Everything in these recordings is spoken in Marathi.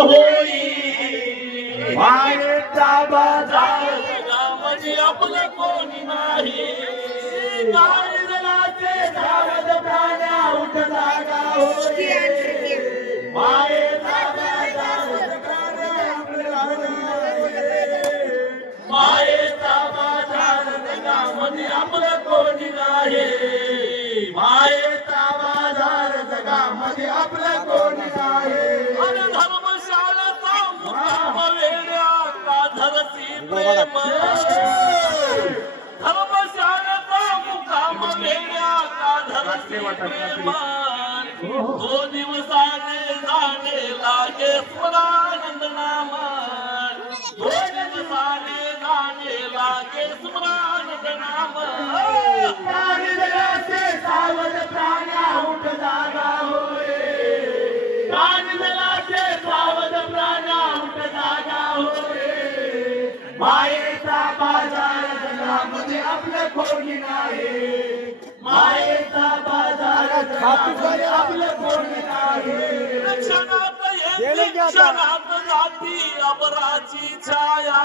होई मायेचा बाजार जगामध्ये आपलं कोणी नाही काळजाचे सावध प्राण्या उठ जागा होई मायेचा बाजार मायेचा बाजार जगामध्ये आपलं कोणी नाही मायेचा बाजार जगामध्ये आपलं कोणी नाही दो दिवसाने जाणे लागे स्मरानंद नामान दो दिवसाने जाणे लागे स्मरानंद नामान प्राणीदलाचे सावध प्राण्या उठ जागा होय प्राणीदलाचे सावध प्राण्या उठ जागा होय मायेचा बाजार जगामध्ये आपलं कोणी नाही मायेचा बाजार जगामध्ये आपलं कोणी नाही क्षणात जाती अबराची छाया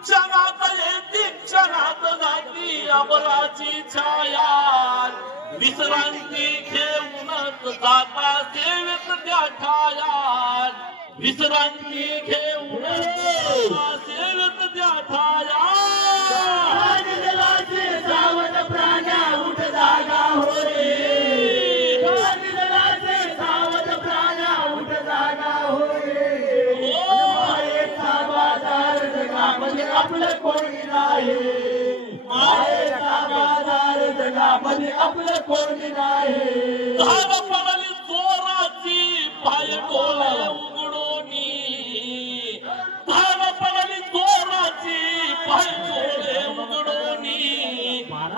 क्षणात येते क्षणात जाती अबराची छाया विश्रांती घेऊनच जाता सेवेत त्या ठाया विश्रांती घेऊनच सेवेत त्या ठाया सावध प्राण्या उठ जागा होय सावध प्राण्या उठ जागा होय मायेचा बाजार जगामध्ये आपलं कोणी नाही मायेचा बाजार जगामध्ये आपलं कोणी नाही धार पडली जोराची पाय डोळे उघडोनी धार पडली जोराची पाय डोळे उघडोनी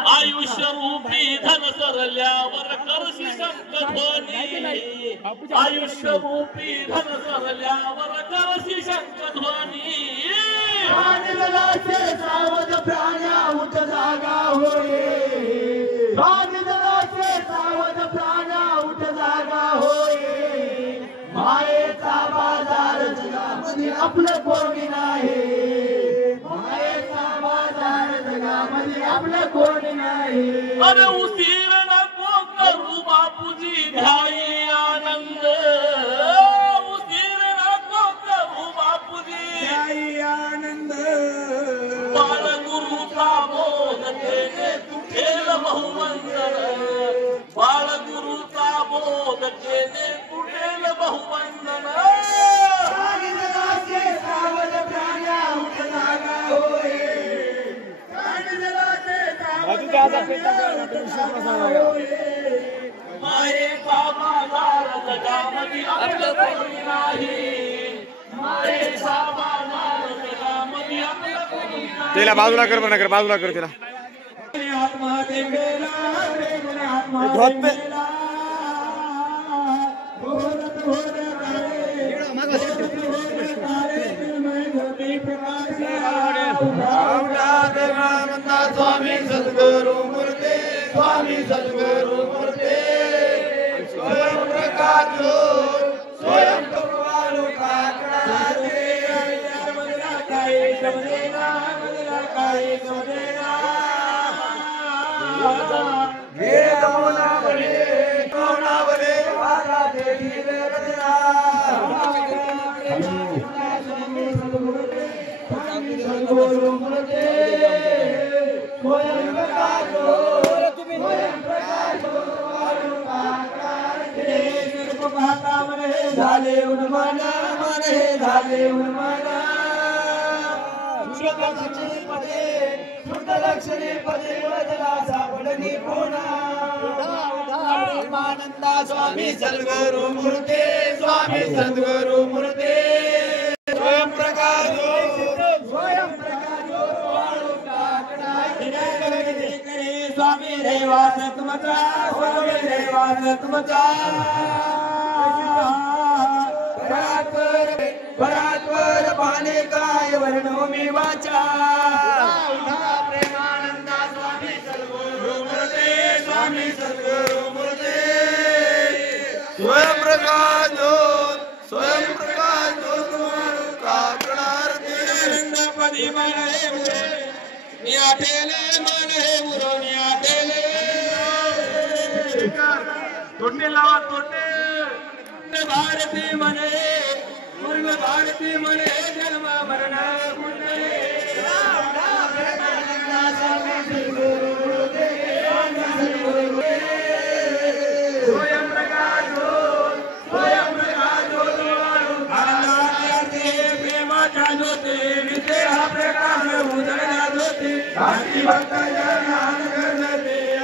आयुष्य रूपी धन सरल्यावर करशी शंखध्वनी आयुष्य रूपी धन सरल्यावर करशी शंखध्वनी प्राणीदलाचे सावध प्राण्या उठ जागा होय प्राणीदलाचे सावध प्राण्या उठ जागा होय मायेचा बाजार जगामध्ये आपलं कोणी नाही मायेचा बाजार जगामध्ये आपलं कोणी नाही अरे उशीर नको करू बापूजी ध्याई आनंद उशीर नको करू बापूजी ध्याई आनंद बाळगुरुचा बोध केले तुझेल बहुवंदन बाळगुरुचा बोध केले तुझेल बहुवंदन सावध प्राण्या उठ जागा होय मायेचा बाजार जगामध्ये आपलं कोणी नाही मायेचा बाजार जगामध्ये आपलं कोणी नाही त्याला बाजूला कर बरं कर बाजूला कर त्याला स्वामी सद्गुरु मूर्ते स्वामी सद्गुरु मूर्ते स्वयं प्रकाश स्वयं भगवान काकणारे काय समजेना काय समजेना वेद कोणावरे वाला देवी रचना सद्गुरु मूर्ते स्वयं प्रकाश झाले उन्माना मने झाले उन्माना शुद्ध लक्षणे पदे वदला सापडली पुन्हा प्रेमानंदा स्वामी सद्गुरु मूर्ते स्वामी सद्गुरु मूर्ते स्वयं प्रकाश स्वामी रेवास तुमचा स्वामी रेवास तुमचा परात्पर पाने काय वर्णो मी वाचा प्रेमानंदा स्वामी सद्गुरु मूर्ते स्वामी सद्गुरु मूर्ते स्वयं प्रकाश तोटे लावा तोटे भारती मने पूर्ण भारती मने जन्म मरण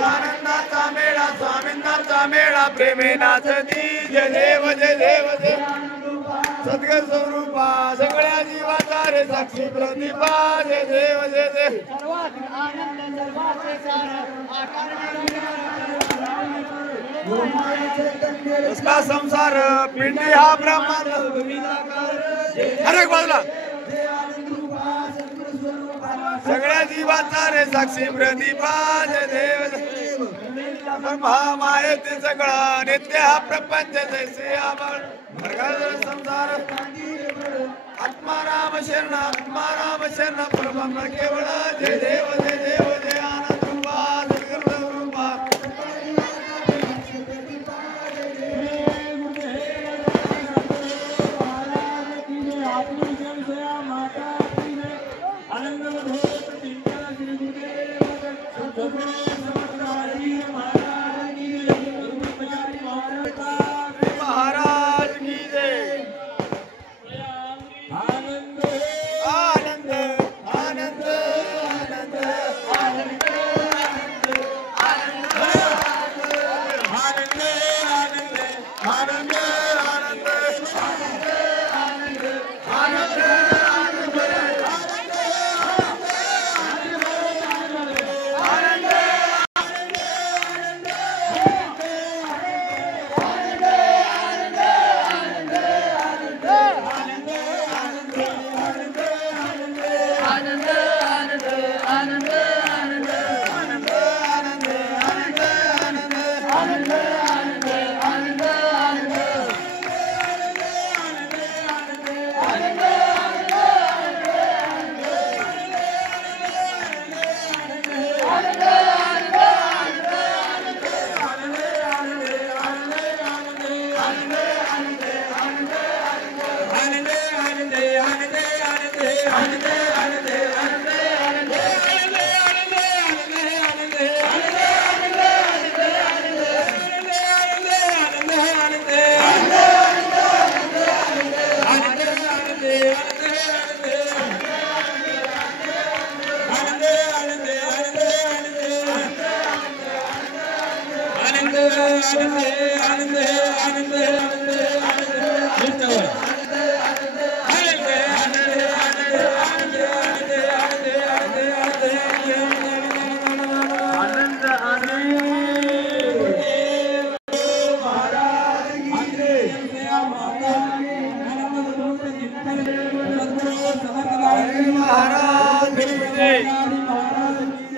आनंदाचा मेळा स्वामींचा मेळा प्रेमे नाचती जय देव जय देव जय सद्गुर स्वरूपा सगळ्या जीवाचा रे साक्षी प्रतिभा जय देव जय देव उसका संसार पिंडी हा ब्रह्मांड अरे बाजूला सगळ्या जीवाचा रे साक्षी प्रतिभा जय देव महामायेतील सगळा नित्य हा प्रपंच जैसे आभाळ संसार आत्माराम शरण परब्रह्म केवळ जय देव जय देव जय आनंद रूपा सद्गुरु रूपा महाराज की जय आनंद आनंद आनंद आनंद आनंद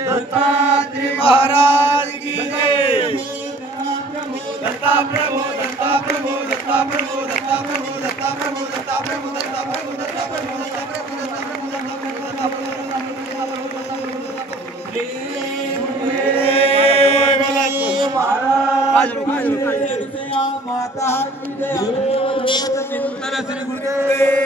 दत्तात्रेय महाराज की जय। दत्ता प्रभु दत्ता प्रभु दत्ता प्रभु दत्ता प्रभु दत्ता प्रभु दत्ता प्रभु दत्ता प्रभु दत्ता प्रभु दत्ता प्रभु दत्ता प्रभु दत्ता प्रभु माता की जय। श्री गुरुदेव